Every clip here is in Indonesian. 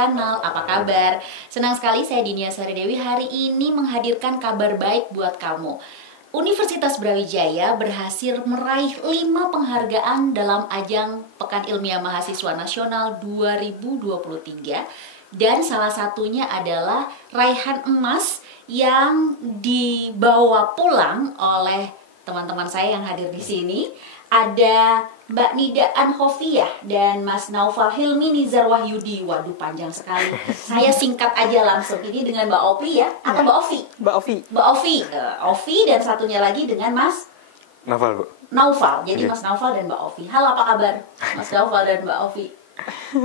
Channel. Apa kabar? Senang sekali saya Dinia Saridewi hari ini menghadirkan kabar baik buat kamu. Universitas Brawijaya berhasil meraih 5 penghargaan dalam ajang Pekan Ilmiah Mahasiswa Nasional 2023. Dan salah satunya adalah raihan emas yang dibawa pulang oleh teman-teman saya yang hadir di sini. Ada Mbak Nida Anhofiah dan Mas Naufal Hilmi Nizar Wahyudi. Waduh, panjang sekali. Saya singkat aja langsung. Ini dengan Mbak Opi ya? Atau Mbak Ovi? Mbak Ovi. Mbak Ovi. Ovi dan satunya lagi dengan Mas Naufal, Bu. Naufal. Jadi Mas Naufal dan Mbak Ovi. Halo, apa kabar? Mas Naufal dan Mbak Ovi.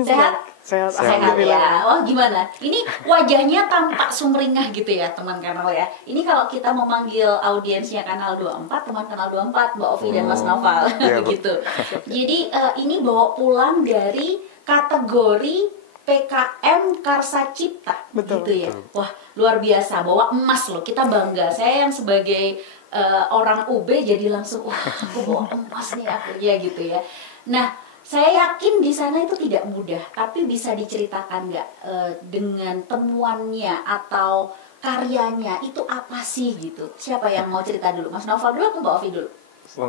Sehat? Sehat, Sehat ya. Wah, gimana? Ini wajahnya tampak sumringah gitu ya, teman kanal ya. Ini kalau kita memanggil audiensnya kanal 24, teman kanal 24, Mbak Ovi dan Mas Naufal gitu. Jadi ini bawa pulang dari kategori PKM Karsa Cipta. Betul, gitu ya. Wah, luar biasa, bawa emas loh. Kita bangga. Saya yang sebagai orang UB jadi langsung wah, aku bawa emas nih akhirnya gitu ya. Nah, saya yakin di sana itu tidak mudah, tapi bisa diceritakan nggak dengan temuannya atau karyanya itu apa sih gitu? Siapa yang mau cerita dulu? Mas Naufal dulu atau Mbak Ovi dulu?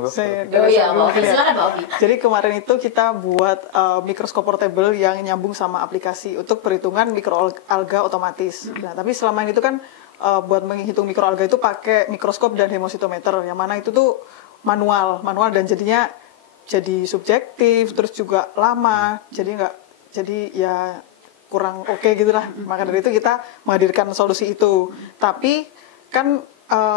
Saya Iya, Mbak Ovi. Silakan Mbak Ovi. Jadi kemarin itu kita buat mikroskop portable yang nyambung sama aplikasi untuk perhitungan mikroalga otomatis. Nah, tapi selama ini itu kan buat menghitung mikroalga itu pakai mikroskop dan hemositometer, yang mana itu tuh manual dan jadinya jadi subjektif, terus juga lama, jadi ya kurang oke gitulah. Maka dari itu kita menghadirkan solusi itu. Tapi kan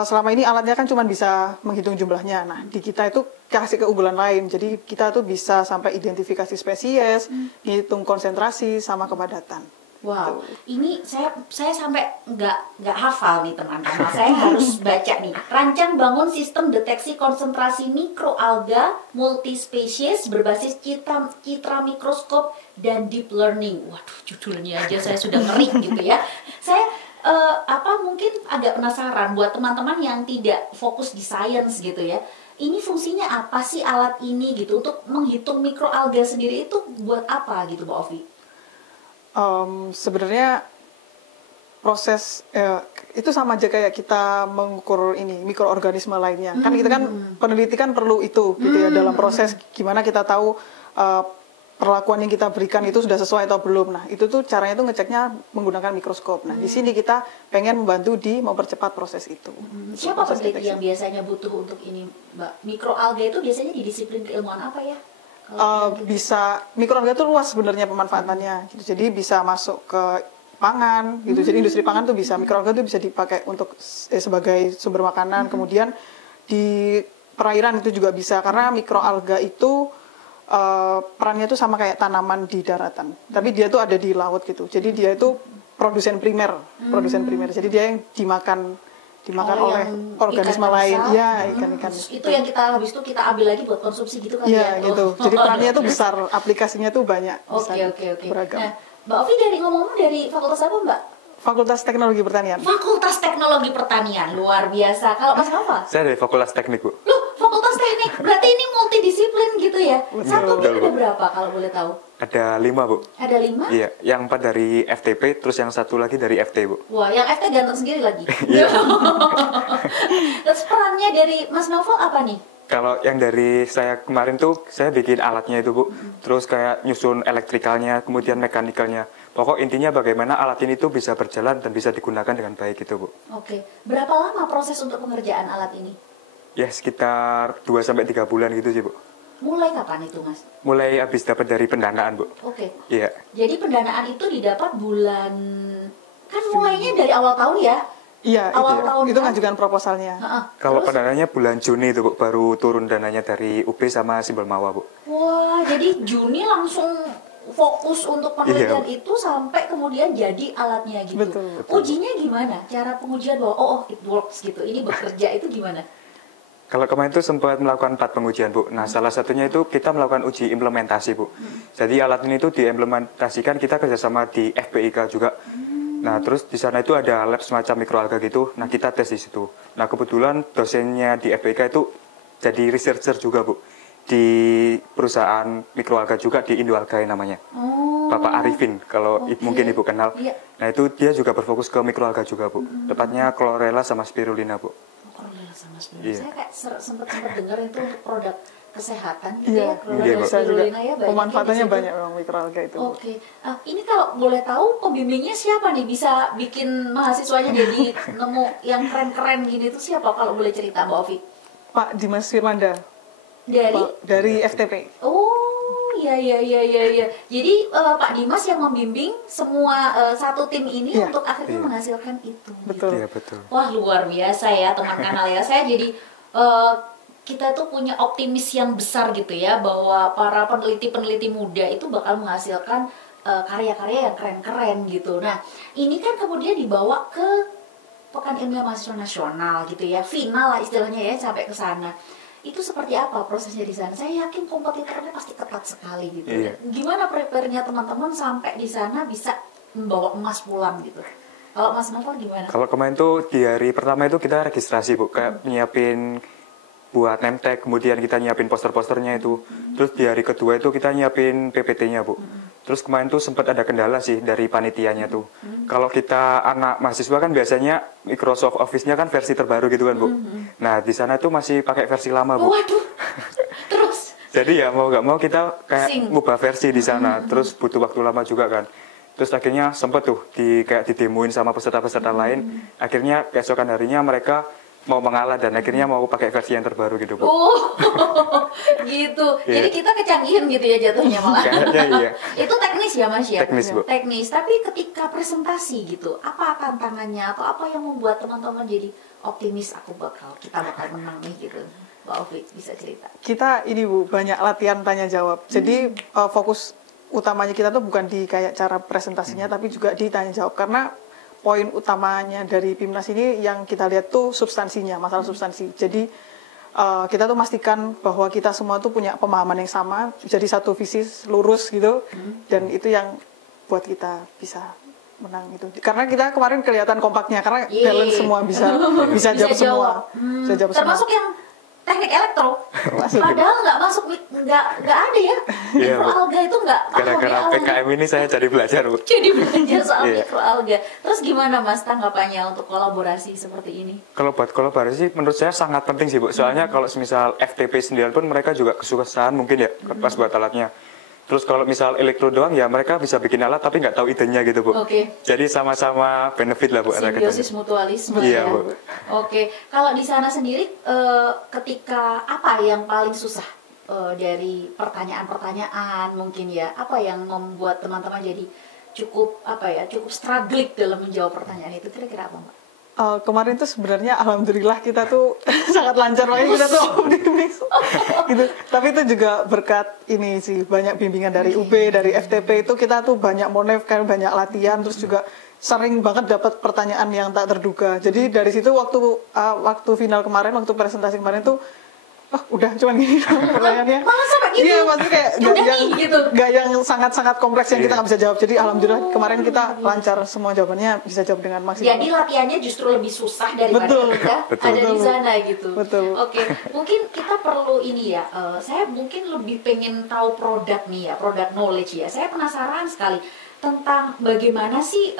selama ini alatnya kan cuma bisa menghitung jumlahnya. Nah, di kita itu kasih keunggulan lain. Jadi kita tuh bisa sampai identifikasi spesies, ngitung konsentrasi sama kepadatan. Wow, ini saya sampai nggak hafal nih teman-teman. Saya harus baca nih. Rancang bangun sistem deteksi konsentrasi mikroalga multispesies berbasis citra mikroskop dan deep learning. Waduh, judulnya aja saya sudah ngeri gitu ya. Saya mungkin agak penasaran buat teman-teman yang tidak fokus di sains gitu ya. Ini fungsinya apa sih alat ini gitu untuk menghitung mikroalga sendiri itu buat apa gitu, Mbak Ovi? Sebenarnya proses itu sama aja kayak kita mengukur ini mikroorganisme lainnya. Kan kita kan peneliti kan perlu itu gitu ya dalam proses gimana kita tahu perlakuan yang kita berikan itu sudah sesuai atau belum. Nah, itu tuh caranya tuh ngeceknya menggunakan mikroskop. Nah, di sini kita pengen membantu di mempercepat proses itu. Siapa peneliti yang biasanya butuh untuk ini, Mbak? Mikroalga itu biasanya di disiplin keilmuan apa ya? Bisa mikroalga itu luas sebenarnya pemanfaatannya gitu. Jadi bisa masuk ke pangan gitu. Jadi industri pangan tuh bisa mikroalga itu bisa dipakai untuk sebagai sumber makanan. Kemudian di perairan itu juga bisa karena mikroalga itu perannya itu sama kayak tanaman di daratan. Tapi dia tuh ada di laut gitu. Jadi dia itu produsen primer. Jadi dia yang dimakan oleh organisme lain, ya ikan-ikan. Itu yang kita habis itu kita ambil lagi buat konsumsi gitu kan ya? Iya gitu. Jadi perannya tuh besar, aplikasinya tuh banyak. Oke. Beragam. Nah, Mbak Ovi ngomong-ngomong dari fakultas apa, Mbak? Fakultas Teknologi Pertanian. Fakultas Teknologi Pertanian, luar biasa. Kalau Mas apa? Saya dari Fakultas Teknik, Bu. Loh, Fakultas Teknik, berarti ini multidisiplin gitu ya? Satu tim ada berapa kalau boleh tahu? Ada 5, Bu. Ada 5? Iya, yang 4 dari FTP, terus yang 1 lagi dari FT, Bu. Wah, yang FT ganteng sendiri lagi. Iya. Terus perannya dari Mas Naufal apa nih? Kalau yang dari saya kemarin tuh, saya bikin alatnya itu, Bu. Terus kayak nyusun elektrikalnya, kemudian mekanikalnya. Pokok intinya bagaimana alat ini tuh bisa berjalan dan bisa digunakan dengan baik gitu, Bu. Oke. Berapa lama proses untuk pengerjaan alat ini? Ya, sekitar 2-3 bulan gitu sih, Bu. Mulai kapan itu, Mas? Mulai habis dapat dari pendanaan, Bu. Oke. Iya. Jadi pendanaan itu didapat bulan... Kan mulainya dari awal tahun ya? Iya, awal tahun itu ngajukan proposalnya. Kalau pendanaannya bulan Juni itu, Bu, baru turun dananya dari UB sama Simbol Mawa, Bu. Wah, jadi Juni langsung fokus untuk penelitian itu sampai kemudian jadi alatnya gitu. Betul. Ujinya gimana? Cara pengujian bahwa it works gitu. Ini bekerja itu gimana? Kalau kemarin itu sempat melakukan 4 pengujian, Bu. Nah, salah satunya itu kita melakukan uji implementasi, Bu. Jadi alat ini itu diimplementasikan kita kerjasama di FPIK juga. Nah, terus di sana itu ada lab semacam mikroalga gitu. Nah, kita tes di situ. Nah, kebetulan dosennya di FPIK itu jadi researcher juga, Bu. Di perusahaan mikroalga juga, di Indoalgae namanya. Oh, Bapak Arifin, kalau mungkin Ibu kenal. Iya. Nah itu dia juga berfokus ke mikroalga juga Bu, tepatnya chlorella sama spirulina Bu. Chlorella sama spirulina. Iya. Saya kayak sempat dengar itu untuk produk kesehatan gitu Iya, ya, iya, chlorella Pak. bisa juga. spirulina ya, banyak Pemanfaatannya di situ. banyak memang mikroalga itu. Oke, ini kalau boleh tahu pembimbingnya siapa nih, bisa bikin mahasiswanya jadi nemu yang keren-keren gini tuh siapa, kalau boleh cerita Mbak Ovi? Pak Dimas Firmanda Dari dari FTP. Oh, iya. Jadi Pak Dimas yang membimbing semua satu tim ini Iya. untuk akhirnya Iya. menghasilkan itu. Betul. Iya betul. Wah, luar biasa ya teman kanal ya. Saya jadi kita tuh punya optimis yang besar gitu ya, bahwa para peneliti-peneliti muda itu bakal menghasilkan karya-karya yang keren-keren gitu. Nah, ini kan kemudian dibawa ke Pekan Ilmiah Mahasiswa Nasional gitu ya, final lah istilahnya ya, sampai ke sana. Itu seperti apa prosesnya di sana? Saya yakin kompetitornya pasti ketat sekali gitu. Iya. Gimana prepare-nya teman-teman sampai di sana bisa membawa emas pulang gitu? Kalau Mas Novel gimana? Kalau kemarin tuh di hari pertama itu kita registrasi Bu, kayak nyiapin buat name tag, kemudian kita nyiapin poster-posternya itu. Terus di hari kedua itu kita nyiapin PPT-nya Bu. Terus kemarin tuh sempat ada kendala sih dari panitianya tuh. Kalau kita anak mahasiswa kan biasanya Microsoft Office-nya kan versi terbaru gitu kan Bu. Nah di sana tuh masih pakai versi lama Bu. Waduh, terus? Jadi ya mau nggak mau kita kayak Sing. ngubah versi di sana. Terus butuh waktu lama juga kan. Terus akhirnya sempet tuh kayak didemuin sama peserta-peserta lain. Akhirnya keesokan harinya mereka mau mengalah dan akhirnya mau pakai versi yang terbaru gitu Bu. Oh, gitu. Iya. Jadi kita kecanggihan gitu ya jatuhnya malah. Kayaknya iya. Itu teknis ya Mas ya? Teknis, Bu. Teknis. Tapi ketika presentasi gitu, apa tantangannya atau apa yang membuat teman-teman jadi optimis kita bakal menang nih gitu? Mbak Ovi bisa cerita. Kita ini Bu, banyak latihan tanya jawab. Jadi fokus utamanya kita tuh bukan di kayak cara presentasinya, tapi juga di tanya jawab. Karena poin utamanya dari PIMNAS ini yang kita lihat tuh substansinya, masalah substansi. Jadi kita tuh pastikan bahwa kita semua tuh punya pemahaman yang sama, jadi satu visi lurus gitu, dan itu yang buat kita bisa menang itu. Karena kita kemarin kelihatan kompaknya, karena Yeay. balance semua bisa jawab semua, bisa jawab semua. Termasuk yang teknik elektro. Masuk. Padahal nggak masuk, nggak ada ya. Iya, Bu. Mikroalga itu nggak. Gara-gara PKM ini saya jadi belajar Bu. Jadi belajar soal Iya. mikroalga. Terus gimana Mas tanggapannya untuk kolaborasi seperti ini? Kalau buat kolaborasi menurut saya sangat penting sih Bu. Soalnya kalau misal FTP sendiri pun mereka juga kesusahan mungkin ya pas buat alatnya. Terus kalau misal elektro doang ya mereka bisa bikin alat tapi nggak tahu idenya gitu Bu. Oke. Jadi sama-sama benefit lah Bu. ada Simbiosis keduanya. mutualisme Iya, ya. Bu. Oke, kalau di sana sendiri ketika apa yang paling susah dari pertanyaan-pertanyaan mungkin ya? Apa yang membuat teman-teman jadi cukup struggling dalam menjawab pertanyaan itu, kira-kira apa Mbak? Kemarin tuh sebenarnya alhamdulillah kita tuh sangat lancar, makanya kita tuh optimis gitu. Tapi itu juga berkat ini sih, banyak bimbingan dari UB, dari FTP itu kita tuh banyak monev, kan banyak latihan, terus juga sering banget dapat pertanyaan yang tak terduga. Jadi dari situ waktu final kemarin, waktu presentasi kemarin tuh udah cuman gini pertanyaannya. Malah sampai gitu. Iya, pasti kayak Udah nih, gitu. gak yang sangat-sangat kompleks yang kita nggak bisa jawab. Jadi alhamdulillah kemarin kita lancar semua jawabannya, bisa jawab dengan maksimal. Jadi latihannya justru lebih susah daripada Betul. ketika Betul. ada di sana gitu. Betul. Oke, mungkin kita perlu ini ya. Saya mungkin lebih pengen tahu produk nih ya, produk knowledge ya. Saya penasaran sekali tentang bagaimana sih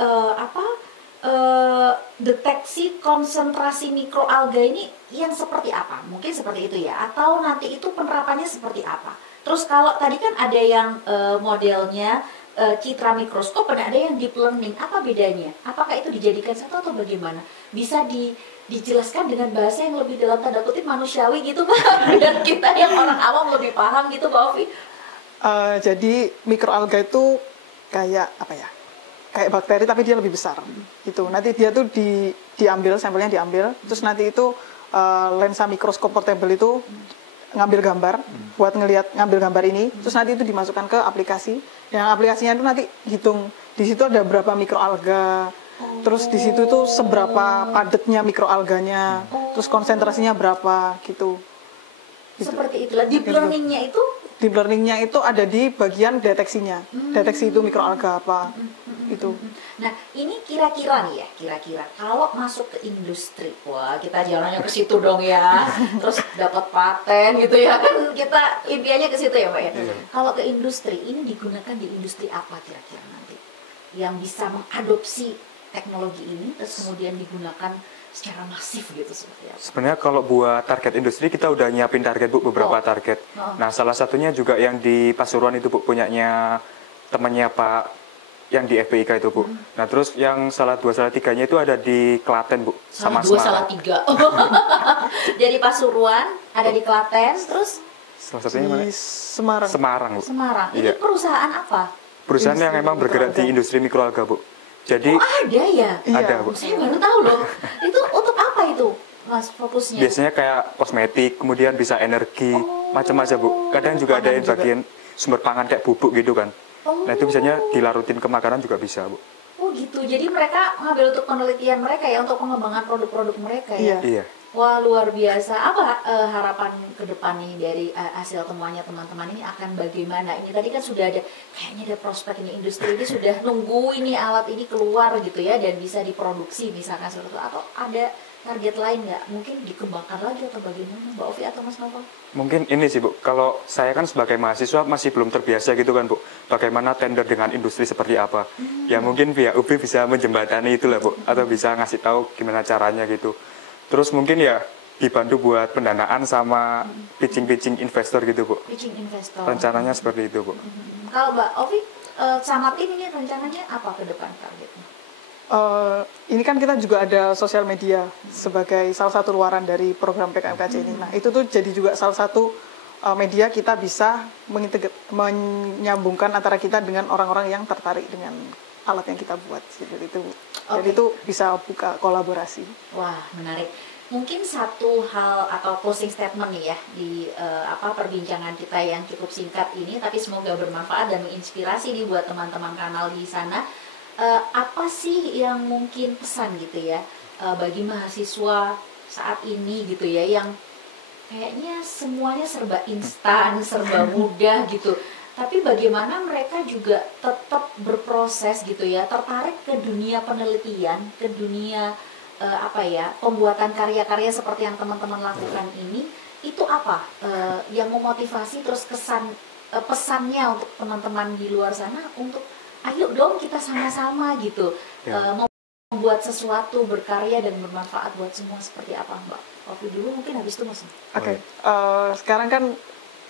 deteksi konsentrasi mikroalga ini yang seperti apa? Mungkin seperti itu ya, atau nanti itu penerapannya seperti apa? Terus kalau tadi kan ada yang modelnya citra mikroskop, ada yang deep learning, apa bedanya? Apakah itu dijadikan satu atau bagaimana? Bisa dijelaskan dengan bahasa yang lebih dalam tanda kutip manusiawi gitu Pak, biar kita yang orang awam lebih paham gitu Mbak Ovi. Jadi mikroalga itu kayak apa ya? Kayak bakteri tapi dia lebih besar gitu. Nanti dia tuh diambil, sampelnya diambil, terus nanti itu lensa mikroskop portable itu ngambil gambar buat ngambil gambar ini, terus nanti itu dimasukkan ke aplikasi. Yang aplikasinya itu nanti hitung di situ ada berapa mikroalga, terus di situ tuh seberapa padatnya mikroalganya, terus konsentrasinya berapa gitu. Seperti itulah deep learningnya itu. Deep learningnya itu ada di bagian deteksinya, deteksi itu mikroalga apa. itu. Nah, ini kira-kira nih ya, kira-kira kalau masuk ke industri, wah kita jalannya ke situ dong ya, terus dapat paten gitu ya, kan kita impiannya ke situ ya Pak ya. Kalau ke industri, ini digunakan di industri apa kira-kira nanti? Yang bisa mengadopsi teknologi ini, terus kemudian digunakan secara masif gitu seperti apa? Sebenarnya kalau buat target industri kita udah nyiapin target Bu, beberapa target. Nah salah satunya juga yang di Pasuruan itu Bu, punyanya temannya Pak yang di FPIK itu Bu. Nah terus yang salah 2 salah 3-nya itu ada di Klaten Bu, sama Salah 2 Semarang. salah 3. Jadi Pasuruan, ada di Klaten, terus Salah satunya Di mana? Semarang. Semarang Bu. Semarang. Ini Iya. perusahaan apa? Perusahaan yang Industri memang bergerak di mikroalga. industri mikroalga Bu. Jadi Oh ada ya? Iya. ada Bu. Saya baru tahu loh. Itu untuk apa itu, Mas, fokusnya? Biasanya kayak kosmetik, kemudian bisa energi, macam-macam Bu. Kadang juga ada Pangan yang juga. bagian sumber pangan kayak bubuk gitu kan. Oh. Nah itu biasanya dilarutin ke makanan juga bisa Bu. Oh gitu. Jadi mereka ngambil untuk penelitian mereka ya, untuk pengembangan produk-produk mereka ya. Iya. Iya. Wah luar biasa. Apa harapan ke depan nih dari hasil temuannya teman-teman ini akan bagaimana? Ini tadi kan sudah ada, kayaknya ada prospek ini, industri ini sudah nunggu ini alat ini keluar gitu ya, dan bisa diproduksi misalkan seperti itu. Atau ada target lain nggak? Mungkin dikembangkan lagi atau bagaimana, Mbak Ovi atau Mas Novel? Mungkin ini sih Bu, kalau saya kan sebagai mahasiswa masih belum terbiasa gitu kan Bu, bagaimana tender dengan industri seperti apa. Ya mungkin pihak UB bisa menjembatani itu lah Bu, atau bisa ngasih tahu gimana caranya gitu. Terus mungkin ya dibantu buat pendanaan sama pitching-pitching investor gitu Bu. Pitching investor. Rencananya seperti itu Bu. Kalau Mbak Ovi sama tim ini rencananya apa ke depan targetnya? Ini kan kita juga ada sosial media sebagai salah satu luaran dari program PKMKC ini. Nah itu tuh jadi juga salah satu media kita bisa menyambungkan antara kita dengan orang-orang yang tertarik dengan alat yang kita buat seperti itu. Jadi Oke. itu bisa buka kolaborasi. Wah, menarik. Mungkin satu hal atau closing statement nih ya di perbincangan kita yang cukup singkat ini, tapi semoga bermanfaat dan menginspirasi nih buat teman-teman kanal di sana. Apa sih yang mungkin pesan gitu ya bagi mahasiswa saat ini gitu ya, yang kayaknya semuanya serba instan, serba mudah gitu. Tapi bagaimana mereka juga tetap berproses gitu ya, tertarik ke dunia penelitian, ke dunia pembuatan karya-karya seperti yang teman-teman lakukan ini. Itu apa yang memotivasi, terus pesannya untuk teman-teman di luar sana untuk ayo dong kita sama-sama gitu membuat sesuatu, berkarya dan bermanfaat buat semua. Seperti apa Mbak Ovi dulu, mungkin habis itu Mas. Oke. Sekarang kan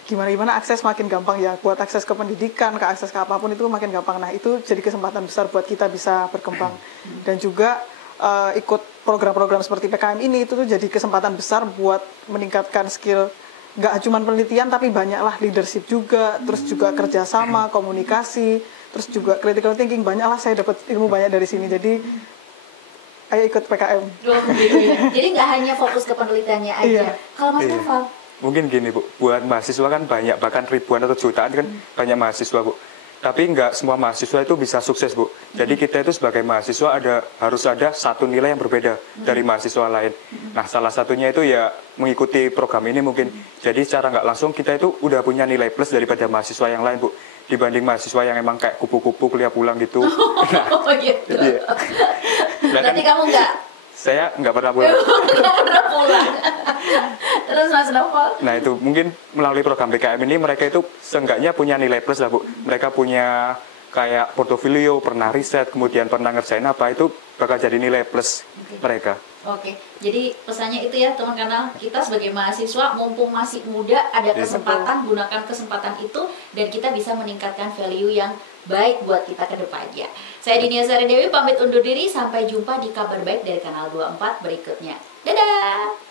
gimana akses makin gampang ya, buat akses ke pendidikan, ke akses ke apapun itu makin gampang. Nah itu jadi kesempatan besar buat kita bisa berkembang. Dan juga ikut program-program seperti PKM ini itu tuh jadi kesempatan besar buat meningkatkan skill, nggak cuma penelitian tapi banyaklah leadership juga, terus juga kerjasama, komunikasi, terus juga critical thinking, banyaklah saya dapat ilmu banyak dari sini. Jadi ayo ikut PKM. Gitu ya. Jadi nggak hanya fokus ke penelitiannya aja. Iya. Kalau Mas Iya. Novel, Mungkin gini Bu, buat mahasiswa kan banyak, bahkan ribuan atau jutaan kan banyak mahasiswa Bu. Tapi nggak semua mahasiswa itu bisa sukses Bu. Jadi kita itu sebagai mahasiswa harus ada satu nilai yang berbeda dari mahasiswa lain. Nah salah satunya itu ya mengikuti program ini mungkin. Jadi secara nggak langsung kita itu udah punya nilai plus daripada mahasiswa yang lain Bu. Dibanding mahasiswa yang emang kayak kupu-kupu kuliah pulang gitu. oh gitu. Iya. Nah, kan Berarti kamu nggak saya nggak pernah pulang. pernah pulang. Terus Mas Novel? Nah itu mungkin melalui program BKM ini mereka itu seenggaknya punya nilai plus lah Bu. Mereka punya kayak portofolio, pernah riset, kemudian pernah ngerjain apa, itu bakal jadi nilai plus mereka. Oke, jadi pesannya itu ya teman kanal, kita sebagai mahasiswa mumpung masih muda ada kesempatan, gunakan kesempatan itu dan kita bisa meningkatkan value yang baik buat kita ke depannya. Saya Dinia Sari Dewi pamit undur diri, sampai jumpa di kabar baik dari kanal 24 berikutnya. Dadah!